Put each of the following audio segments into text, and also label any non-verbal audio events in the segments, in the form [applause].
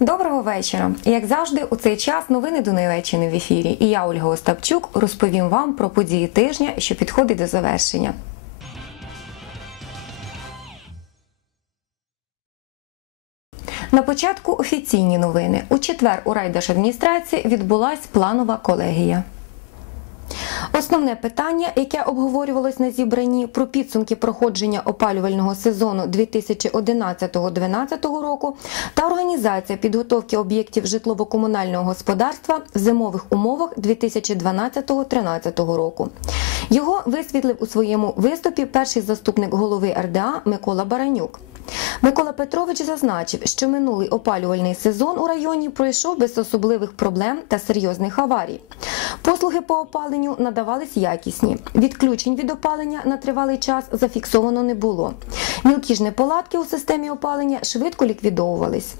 Доброго вечора. Як завжди, у цей час новини Донеччини в ефірі. І я, Ольга Остапчук, розповім вам про події тижня, що підходить до завершення. На початку офіційні новини. У четвер у райдержадміністрації відбулась планова колегія. Основне питання, яке обговорювалось на зібранні про підсумки проходження опалювального сезону 2011-2012 року та організація підготовки об'єктів житлово-комунального господарства в зимових умовах 2012-2013 року. Його висвітлив у своєму виступі перший заступник голови РДА Микола Баранюк. Микола Петрович зазначив, що минулий опалювальний сезон у районі пройшов без особливих проблем та серйозних аварій. Послуги по опаленню надавались якісні. Відключень від опалення на тривалий час зафіксовано не було. Мілкі ж неполадки у системі опалення швидко ліквідовувались.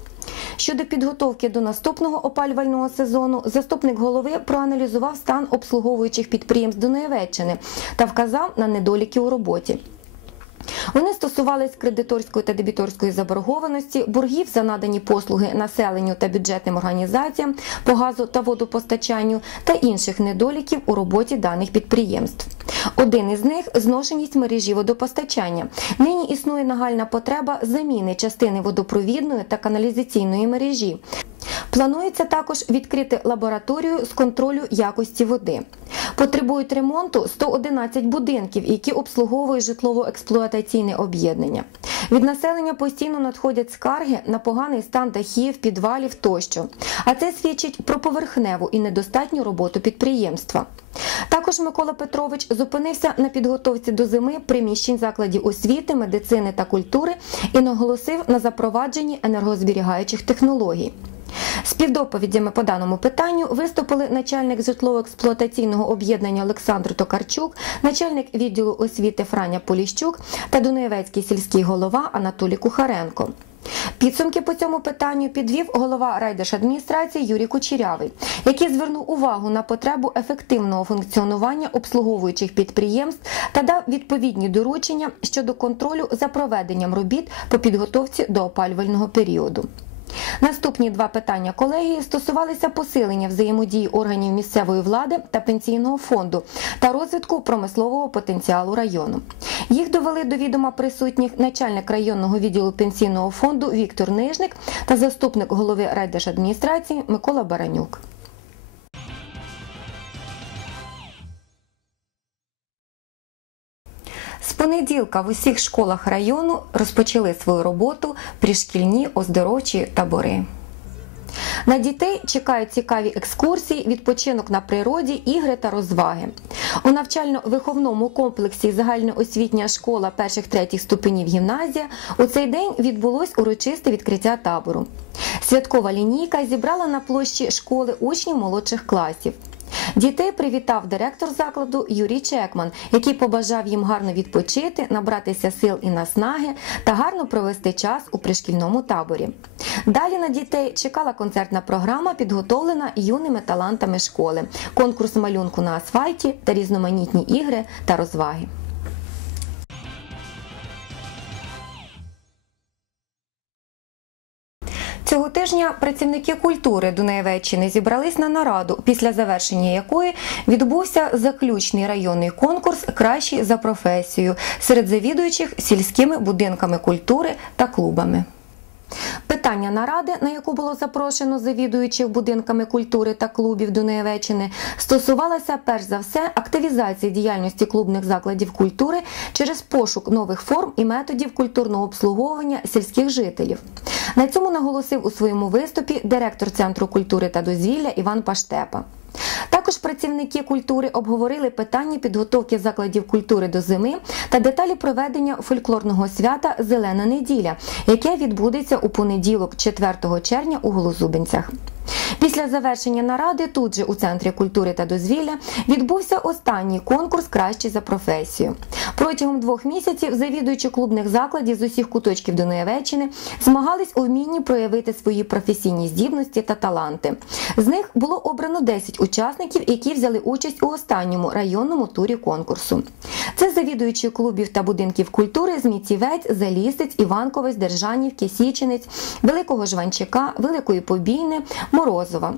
Щодо підготовки до наступного опалювального сезону, заступник голови проаналізував стан обслуговуючих підприємств Дунаєвеччини та вказав на недоліки у роботі. Вони стосувались кредиторської та дебіторської заборгованості, боргів за надані послуги населенню та бюджетним організаціям по газу та водопостачанню та інших недоліків у роботі даних підприємств. Один із них зношеність мережі водопостачання. Нині існує нагальна потреба заміни частини водопровідної та каналізаційної мережі. Планується також відкрити лабораторію з контролю якості води. Потребують ремонту 111 будинків, які обслуговують житлово-експлуатаційне об'єднання. Від населення постійно надходять скарги на поганий стан дахів, підвалів тощо. А це свідчить про поверхневу і недостатню роботу підприємства. Також Микола Петрович зупинився на підготовці до зими приміщень закладів освіти, медицини та культури і наголосив на запровадженні енергозберігаючих технологій. Співдоповідями по даному питанню виступили начальник житлово-експлуатаційного об'єднання Олександр Токарчук, начальник відділу освіти Франя Поліщук та Дунаєвецький сільський голова Анатолій Кухаренко. Підсумки по цьому питанню підвів голова райдержадміністрації Юрій Кучерявий, який звернув увагу на потребу ефективного функціонування обслуговуючих підприємств та дав відповідні доручення щодо контролю за проведенням робіт по підготовці до опалювального періоду. Наступні два питання колегії стосувалися посилення взаємодії органів місцевої влади та пенсійного фонду та розвитку промислового потенціалу району. Їх довели до відома присутніх начальник районного відділу пенсійного фонду Віктор Нижник та заступник голови райдержадміністрації Микола Баранюк. Понеділка в усіх школах району розпочали свою роботу пришкільні оздоровчі табори. На дітей чекають цікаві екскурсії, відпочинок на природі, ігри та розваги. У навчально-виховному комплексі загальноосвітня школа перших третіх ступенів гімназія у цей день відбулось урочисте відкриття табору. Святкова лінійка зібрала на площі школи учнів молодших класів. Дітей привітав директор закладу Юрій Чекман, який побажав їм гарно відпочити, набратися сил і наснаги та гарно провести час у пришкільному таборі. Далі на дітей чекала концертна програма, підготовлена юними талантами школи, конкурс малюнку на асфальті та різноманітні ігри та розваги. Тижня працівники культури Дунаєвеччини зібрались на нараду, після завершення якої відбувся заключний районний конкурс Кращий за професію серед завідуючих сільськими будинками культури та клубами. Питання наради, на яку було запрошено завідуючих будинками культури та клубів Дунаєвеччини, стосувалося перш за все активізації діяльності клубних закладів культури через пошук нових форм і методів культурного обслуговування сільських жителів. На цьому наголосив у своєму виступі директор Центру культури та дозвілля Іван Паштепа. Також працівники культури обговорили питання підготовки закладів культури до зими та деталі проведення фольклорного свята Зелена неділя, яке відбудеться у понеділок, 4 червня у Голозубинцях. Після завершення наради тут же у центрі культури та дозвілля відбувся останній конкурс Кращий за професію. Протягом двох місяців завідуючі клубних закладів з усіх куточків Дунаєвеччини змагались у вмінні проявити свої професійні здібності та таланти. З них було обрано 10 учасників, які взяли участь у останньому районному турі конкурсу. Це завідуючі клубів та будинків культури з Міцівець, Залісець, Іванковець, Держанівки, Січенець, Великого Жванчика, Великої Побійни, Морозова.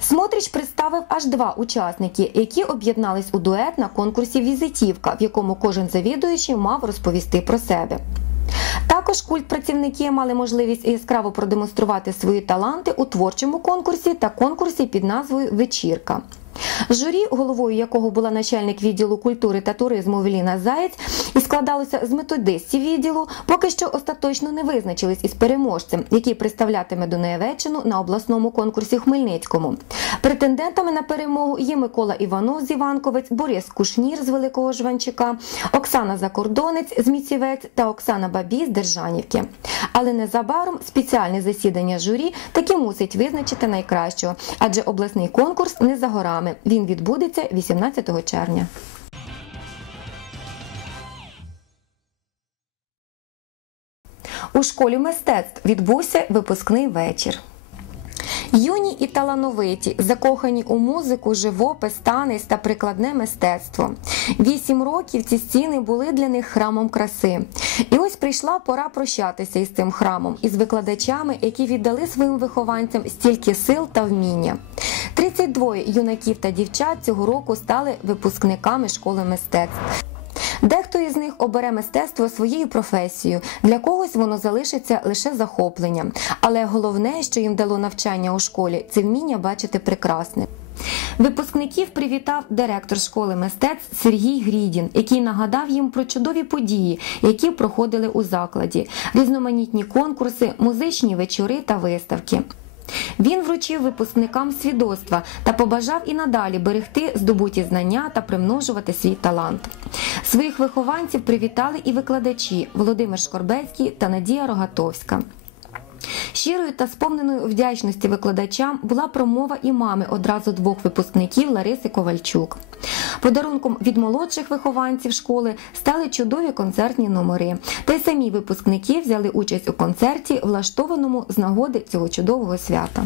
Смотрич представив аж два учасники, які об'єднались у дует на конкурсі Візитівка, в якому кожен завідуючий мав розповісти про себе. Також культпрацівники мали можливість яскраво продемонструвати свої таланти у творчому конкурсі та конкурсі під назвою Вечірка. Журі, головою якого була начальник відділу культури та туризму Веліна Заєць, і складалося з методистів відділу, поки що остаточно не визначились із переможцем, який представлятиме Дунаєвеччину на обласному конкурсі Хмельницькому. Претендентами на перемогу є Микола Іванов з Іванковець, Борис Кушнір з Великого Жванчика, Оксана Закордонець з Міцівець та Оксана Бабій з Держанівки. Але незабаром спеціальне засідання журі таки мусить визначити найкращого, адже обласний конкурс не за горами. Він відбудеться 18 червня. У школі мистецтв відбувся випускний вечір. Юні і талановиті, закохані у музику, живопис, танець та прикладне мистецтво. Вісім років ці стіни були для них храмом краси. І ось прийшла пора прощатися із цим храмом, із викладачами, які віддали своїм вихованцям стільки сил та вміння. 32 юнаків та дівчат цього року стали випускниками школи мистецтв. Дехто із них обере мистецтво своєю професією, для когось воно залишиться лише захопленням. Але головне, що їм дало навчання у школі, це вміння бачити прекрасне. Випускників привітав директор школи мистецтв Сергій Грідін, який нагадав їм про чудові події, які проходили у закладі, різноманітні конкурси, музичні вечори та виставки. Він вручив випускникам свідоцтва та побажав і надалі берегти здобуті знання та примножувати свій талант. Своїх вихованців привітали і викладачі Володимир Шкорбецький та Надія Рогатовська. Щирою та сповненою вдячності викладачам була промова і мами одразу двох випускників Лариси Ковальчук. Подарунком від молодших вихованців школи стали чудові концертні номери. Та й самі випускники взяли участь у концерті, влаштованому з нагоди цього чудового свята.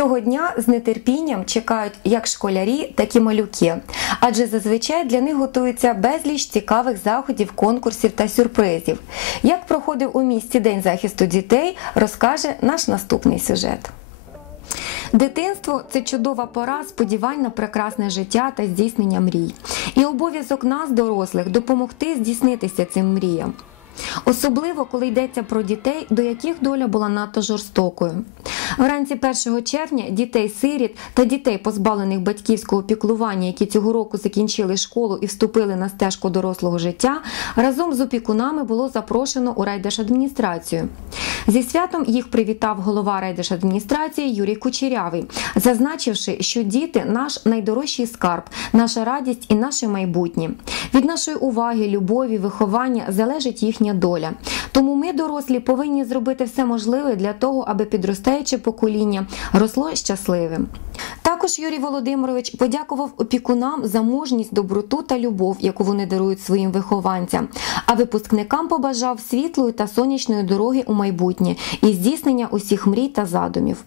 Цього дня з нетерпінням чекають як школярі, так і малюки, адже зазвичай для них готується безліч цікавих заходів, конкурсів та сюрпризів. Як проходив у місті День захисту дітей, розкаже наш наступний сюжет. Дитинство це чудова пора сподівань на прекрасне життя та здійснення мрій. І обов'язок нас, дорослих, допомогти здійснитися цим мріям. Особливо, коли йдеться про дітей, до яких доля була надто жорстокою. Вранці 1 червня дітей-сиріт та дітей, позбавлених батьківського піклування, які цього року закінчили школу і вступили на стежку дорослого життя, разом з опікунами було запрошено у райдержадміністрацію. Зі святом їх привітав голова райдержадміністрації Юрій Кучерявий, зазначивши, що діти наш найдорожчий скарб, наша радість і наше майбутнє. Від нашої уваги, любові, виховання залежить їхня доля. Тому ми, дорослі, повинні зробити все можливе для того, аби підростаюче покоління росло щасливим. Також Юрій Володимирович подякував опікунам за мужність, доброту та любов, яку вони дарують своїм вихованцям. А випускникам побажав світлої та сонячної дороги у майбутнє і здійснення усіх мрій та задумів.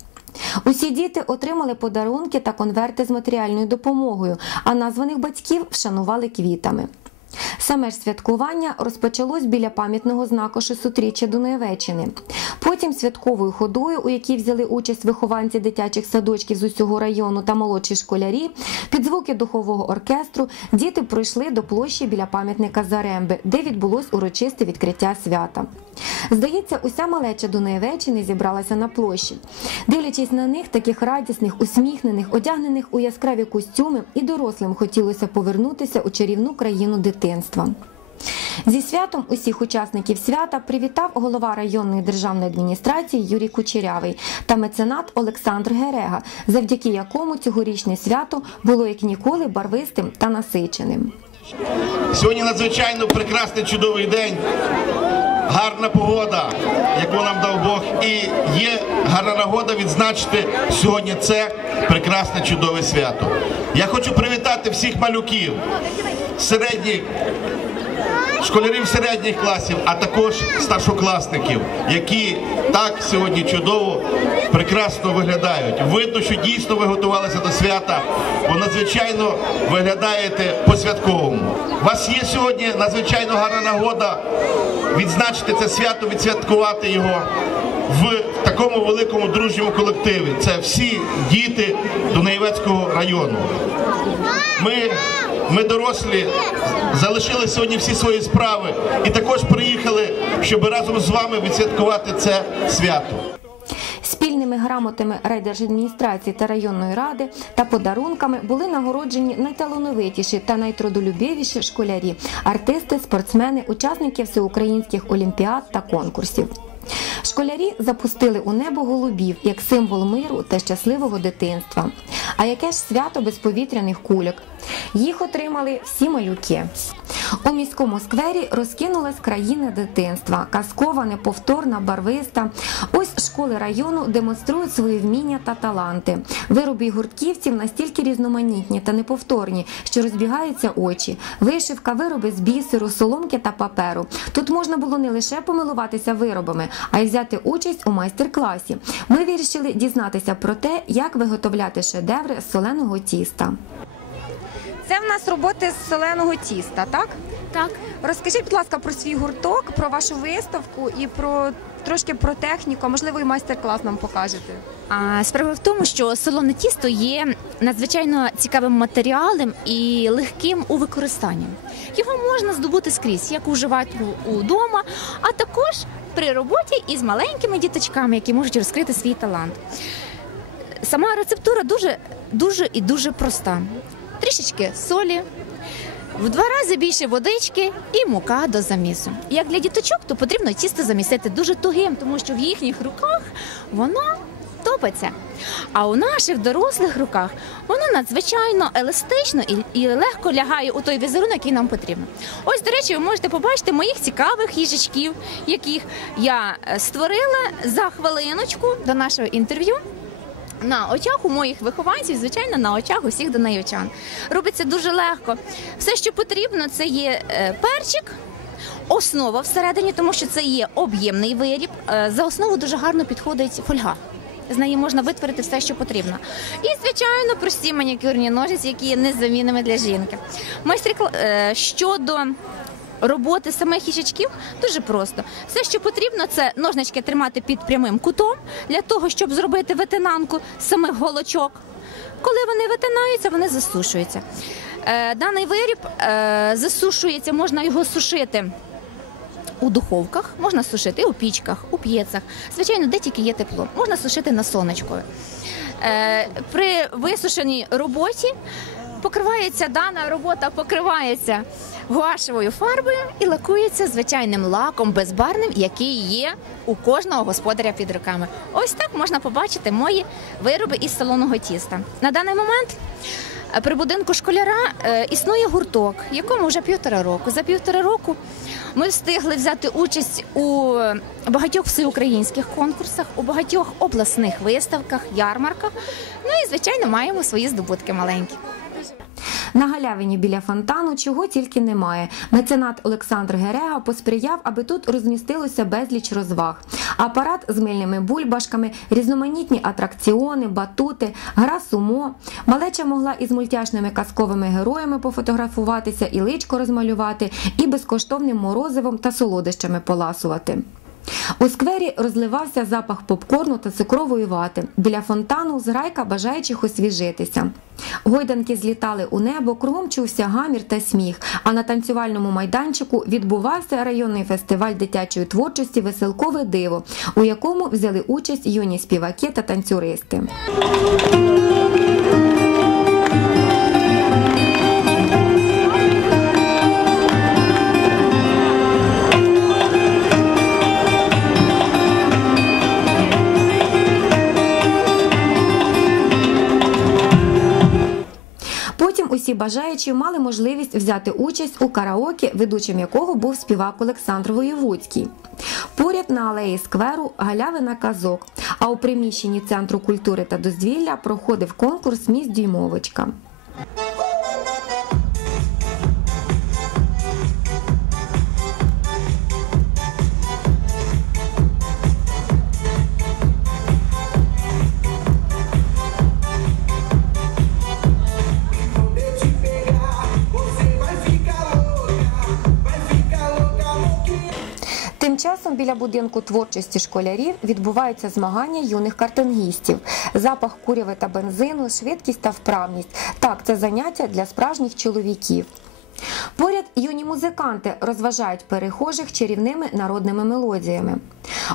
Усі діти отримали подарунки та конверти з матеріальною допомогою, а названих батьків вшанували квітами. Саме ж святкування розпочалось біля пам'ятного знаку Шесутріччя Дунаєвеччини. Потім святковою ходою, у якій взяли участь вихованці дитячих садочків з усього району та молодші школярі, під звуки духового оркестру діти пройшли до площі біля пам'ятника Заремби, де відбулось урочисте відкриття свята. Здається, уся малеча Дунаєвеччини зібралася на площі. Дивлячись на них, таких радісних, усміхнених, одягнених у яскраві костюми, і дорослим хотілося повернутися у чарівну країну дитинства. Зі святом усіх учасників свята привітав голова районної державної адміністрації Юрій Кучерявий та меценат Олександр Герега, завдяки якому цьогорічне свято було як ніколи барвистим та насиченим. Сьогодні надзвичайно прекрасний чудовий день. гарна погода, яку нам дав Бог, і є гарна нагода відзначити сьогодні це прекрасне чудове свято. Я хочу привітати всіх малюків середніх школярів середніх класів, а також старшокласників, які так сьогодні чудово, прекрасно виглядають. Видно, що дійсно ви готувалися до свята, бо надзвичайно виглядаєте по-святковому. У вас є сьогодні надзвичайно гарна нагода відзначити це свято, відсвяткувати його. В такому великому дружньому колективі це всі діти Дунаєвецького району. Ми, ми дорослі, залишили сьогодні всі свої справи і також приїхали, щоб разом з вами відсвяткувати це свято. Спільними грамотами райдержадміністрації та районної ради та подарунками були нагороджені найталановитіші та найтрудолюбивіші школярі, артисти, спортсмени, учасники всеукраїнських олімпіад та конкурсів. Школярі запустили у небо голубів як символ миру та щасливого дитинства. А яке ж свято без повітряних кульок? Їх отримали всі малюки. У міському сквері розкинулась країна дитинства, казкова, неповторна, барвиста. Ось школи району демонструють свої вміння та таланти. Вироби гуртківців настільки різноманітні та неповторні, що розбігаються очі. Вишивка, вироби з бісеру, соломки та паперу. Тут можна було не лише помилуватися виробами, а й взяти участь у майстер-класі. Ми вирішили дізнатися про те, як виготовляти шедеври з соленого тіста. Це в нас роботи з соленого тіста, так? Так, Розкажіть, будь ласка, про свій гурток, про вашу виставку і про трошки про техніку, можливо, і майстер-клас нам покажете. а справа в тому, що солоне тісто є надзвичайно цікавим матеріалом і легким у використанні. Його можна здобути скрізь, як уживати удома, а також при роботі із маленькими діточками, які можуть розкрити свій талант. Сама рецептура дуже, дуже і дуже проста. Трішечки солі, в два рази більше водички і мука до замісу. Як для діточок, то потрібно тісто замісити дуже тугим, тому що в їхніх руках воно топиться. А у наших дорослих руках воно надзвичайно еластично і, легко лягає у той візерунок, який нам потрібно. Ось, до речі, ви можете побачити моїх цікавих їжачків, яких я е, створила за хвилиночку до нашого інтерв'ю. На очах у моїх вихованців, звичайно, на очах усіх донаївчан. Робиться дуже легко. Все, що потрібно, це є е, перчик, основа всередині, тому що це є об'ємний виріб. Е, За основу дуже гарно підходить фольга. З неї можна витворити все, що потрібно. І, звичайно, прості манікюрні ножиці, які є незамінними для жінки. Майстер щодо роботи самих їжачків дуже просто. Все, що потрібно, це ножнички тримати під прямим кутом для того, щоб зробити витинанку самих голочок. Коли вони витинаються, вони засушуються. Е, Даний виріб е, засушується, можна його сушити. У духовках можна сушити і у пічках, у п'єцах. Звичайно, де тільки є тепло. Можна сушити на сонечку. Е, при висушеній роботі покривається дана робота, покривається гуашевою фарбою і лакується звичайним лаком безбарним, який є у кожного господаря під руками. Ось так можна побачити мої вироби із солоного тіста. На даний момент. е, При будинку школяра е, існує гурток, якому вже півтора року. За півтора року ми встигли взяти участь у багатьох всеукраїнських конкурсах, у багатьох обласних виставках, ярмарках. Ну і звичайно маємо свої здобутки маленькі. На галявині біля фонтану чого тільки немає. Меценат Олександр Герега посприяв, аби тут розмістилося безліч розваг. Апарат з мильними бульбашками, різноманітні атракціони, батути, гра сумо. Малеча могла із мультяшними казковими героями пофотографуватися, і личко розмалювати, і безкоштовним морозивом та солодощами поласувати. У сквері розливався запах попкорну та цукрової вати. Біля фонтану зграйка бажаючих освіжитися. Гойданки злітали у небо, кругом чувся гамір та сміх. А на танцювальному майданчику відбувався районний фестиваль дитячої творчості Веселкове диво, у якому взяли участь юні співаки та танцюристи. Бажаючі мали можливість взяти участь у караоке, ведучим якого був співак Олександр Воєвудський. Поряд на алеї скверу галявина казок, а у приміщенні Центру культури та дозвілля проходив конкурс Міс Дюймовочка. Біля будинку творчості школярів відбуваються змагання юних картингістів. Запах куряви та бензину, швидкість та вправність. Так, це заняття для справжніх чоловіків. Поряд юні музиканти розважають перехожих чарівними народними мелодіями.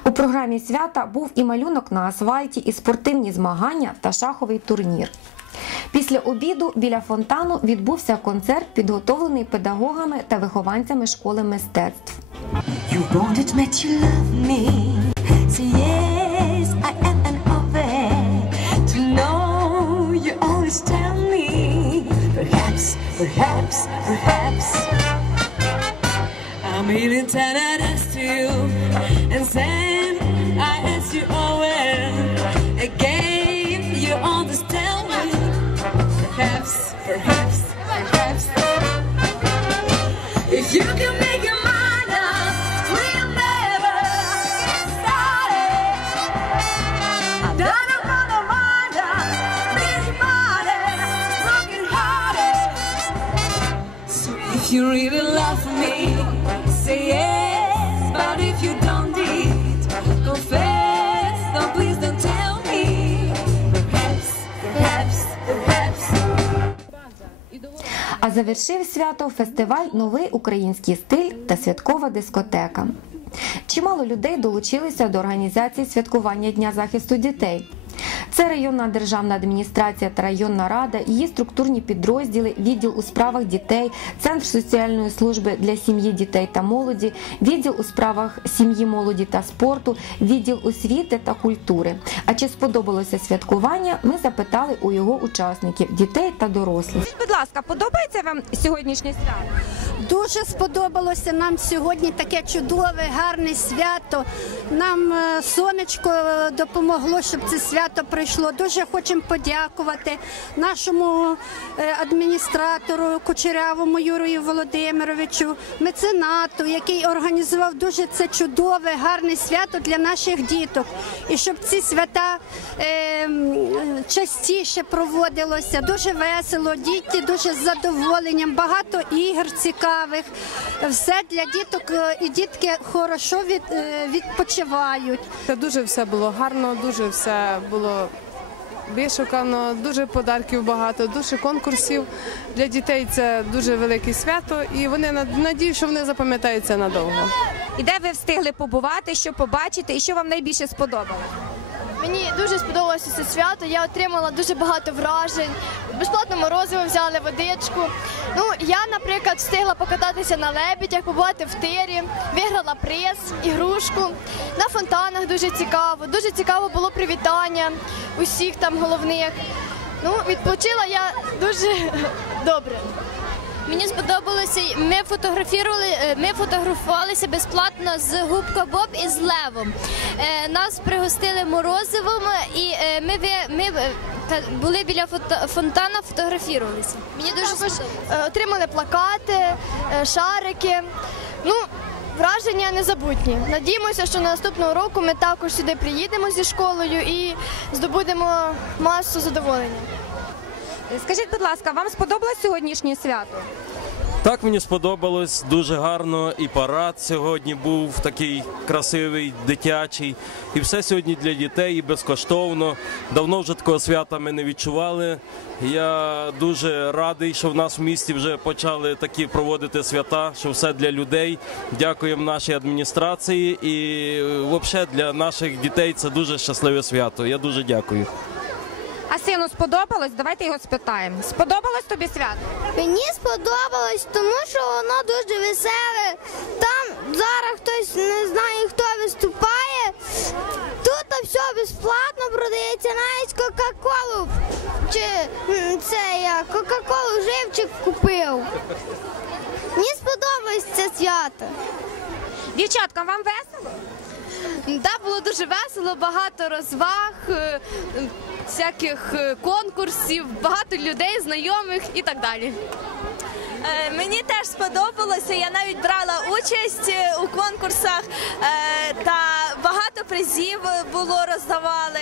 У програмі свята був і малюнок на асфальті, і спортивні змагання та шаховий турнір. Після обіду біля фонтану відбувся концерт, підготовлений педагогами та вихованцями школи мистецтв. You can Завершив свято фестиваль Новий український стиль та святкова дискотека. Чимало людей долучилися до організації святкування Дня захисту дітей. Це районна державна адміністрація та районна рада, її структурні підрозділи, відділ у справах дітей, центр соціальної служби для сім'ї, дітей та молоді, відділ у справах сім'ї, молоді та спорту, відділ освіти та культури. А чи сподобалося святкування? Ми запитали у його учасників дітей та дорослих. Будь ласка, подобається вам сьогоднішнє свято? Дуже сподобалося нам сьогодні таке чудове, гарне свято. Нам е, сонечко е, допомогло, щоб це свято прийшло. Дуже хочемо подякувати нашому е, адміністратору Кучерявому Юрію Володимировичу, меценату, який організував дуже це чудове, гарне свято для наших діток. І щоб ці свята е, частіше проводилося, дуже весело, діти дуже з задоволенням, багато ігор цікавих. Все для діток е, і дітки хорошо від, е, відпочивають. Це дуже все було гарно, дуже все було вишукано, дуже подарків багато, дуже конкурсів. Для дітей це дуже велике свято, і вони над- надію, що вони запам'ятаються надовго. І де ви встигли побувати, що побачити, і що вам найбільше сподобалося? Мені дуже сподобалося це свято. Я отримала дуже багато вражень. Безплатно морозиво взяли водичку. Ну я, наприклад, встигла покататися на лебедях, побувати в тирі, виграла приз, ігрушку. На фонтанах дуже цікаво. Дуже цікаво було привітання усіх там головних. Ну, відпочила я дуже [laughs] добре. Мені сподобалося. Ми фотографували, е, ми фотографувалися безплатно з Губка Боб і з Левом. Е, Нас пригостили морозивом, і е, ми, ви- ми були біля фото- фонтана, фотографувалися. Мені дуже сподобалося. отримали плакати, шарики. Ну, враження незабутні. Надіємося, що наступного року ми також сюди приїдемо зі школою і здобудемо масу задоволення. Скажіть, будь ласка, вам сподобалось сьогоднішнє свято? Так мені сподобалось дуже гарно. І парад сьогодні був такий красивий, дитячий. І все сьогодні для дітей і безкоштовно. Давно вже такого свята ми не відчували. Я дуже радий, що в нас в місті вже почали такі проводити свята, що все для людей. Дякуємо нашій адміністрації і взагалі для наших дітей це дуже щасливе свято. Я дуже дякую. А сину сподобалось? Давайте його спитаємо. Сподобалось тобі свято? Мені сподобалось, тому що воно дуже веселе. Там зараз хтось не знає, хто виступає. Тут все безплатно продається навіть Кока-Колу. Чи це як Кока-Колу живчик купив. Мені сподобалось це свято. Дівчаткам, вам весело? Так, було дуже весело, багато розваг, е, всяких е, конкурсів, багато людей, знайомих і так далі. Е, Мені теж сподобалося. Я навіть брала участь у конкурсах та багато призів було роздавали.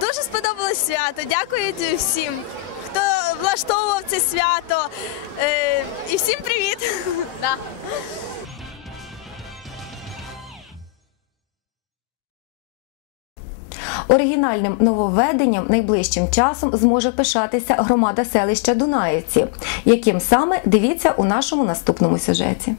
Дуже сподобалось свято. Дякую всім, хто влаштовував це свято. І всім привіт! Оригінальним нововведенням найближчим часом зможе пишатися громада селища Дунаївці. Яким саме дивіться у нашому наступному сюжеті.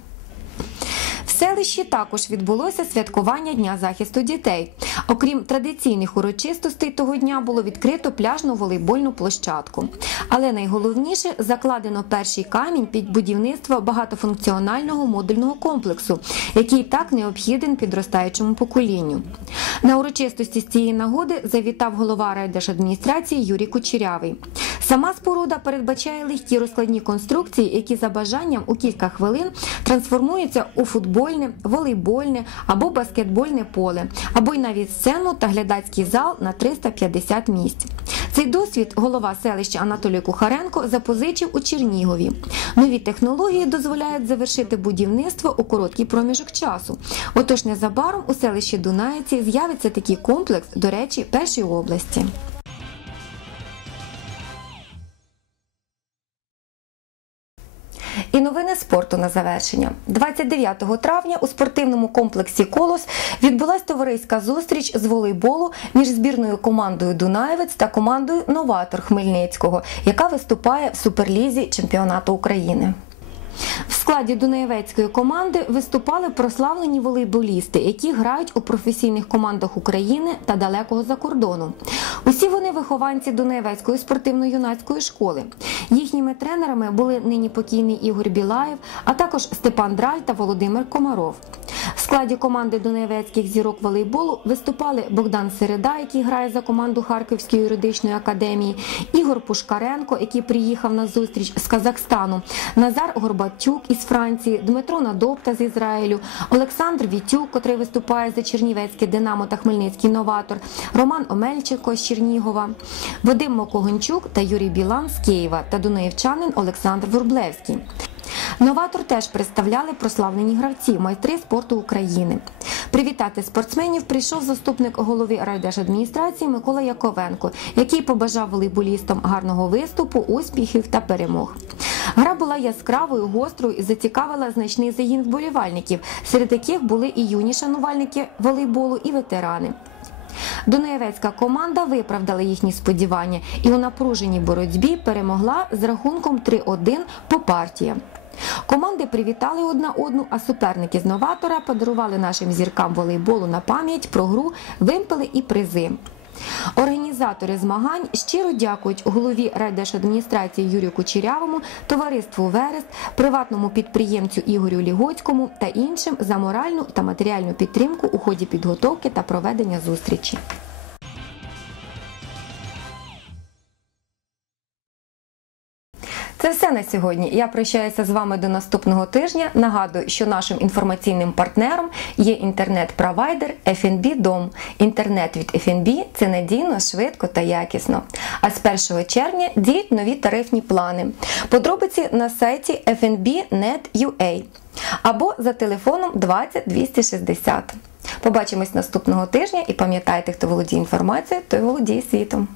Селищі також відбулося святкування Дня захисту дітей. Окрім традиційних урочистостей того дня було відкрито пляжну волейбольну площадку. Але найголовніше закладено перший камінь під будівництво багатофункціонального модульного комплексу, який так необхіден підростаючому поколінню. На урочистості з цієї нагоди завітав голова райдержадміністрації Юрій Кучерявий. Сама споруда передбачає легкі розкладні конструкції, які за бажанням у кілька хвилин трансформуються у футбольне, волейбольне або баскетбольне поле, або й навіть сцену та глядацький зал на 350 місць. Цей досвід голова селища Анатолій Кухаренко запозичив у Чернігові. Нові технології дозволяють завершити будівництво у короткий проміжок часу. Отож, незабаром у селищі Дунаївці з'явиться такий комплекс, до речі, перший у області. І новини спорту на завершення. 29 травня у спортивному комплексі Колос відбулась товариська зустріч з волейболу між збірною командою Дунаєвець та командою Новатор Хмельницького, яка виступає в суперлізі чемпіонату України. В складі Дунаєвецької команди виступали прославлені волейболісти, які грають у професійних командах України та далекого за кордону. Усі вони вихованці Дунаєвецької спортивно-юнацької школи. Їхніми тренерами були нині покійний Ігор Білаєв, а також Степан Драль та Володимир Комаров. В складі команди Дунаєвецьких зірок волейболу виступали Богдан Середа, який грає за команду Харківської юридичної академії, Ігор Пушкаренко, який приїхав на зустріч з Казахстану, Назар Горбатюк із Франції, Дмитро Надопта з Ізраїлю, Олександр Вітюк, котрий виступає за Чернівецьке Динамо та Хмельницький новатор, Роман Омельченко з Чернігова, Вадим Мокогончук та Юрій Білан з Києва та дунаївчанин Олександр Вурблевський. Новатор теж представляли прославлені гравці, майстри спорту України. Привітати спортсменів прийшов заступник голови райдержадміністрації Микола Яковенко, який побажав волейболістам гарного виступу, успіхів та перемог. Гра була яскравою, гострою і зацікавила значний загін вболівальників, серед яких були і юні шанувальники волейболу, і ветерани. Дунаєвецька команда виправдала їхні сподівання і у напруженій боротьбі перемогла з рахунком 3-1 по партіям. Команди привітали одна одну, а суперники з новатора подарували нашим зіркам волейболу на пам'ять про гру, вимпели і призи. Організатори змагань щиро дякують голові райдержадміністрації Юрію Кучерявому, товариству Верест, приватному підприємцю Ігорю Лігоцькому та іншим за моральну та матеріальну підтримку у ході підготовки та проведення зустрічі. Це все на сьогодні. Я прощаюся з вами до наступного тижня. Нагадую, що нашим інформаційним партнером є інтернет-провайдер FNB Дом. Інтернет від FNB – це надійно, швидко та якісно. А з 1 червня діють нові тарифні плани. Подробиці на сайті fnb.net.ua або за телефоном 20 260. Побачимось наступного тижня і пам'ятайте, хто володіє інформацією, той володіє світом.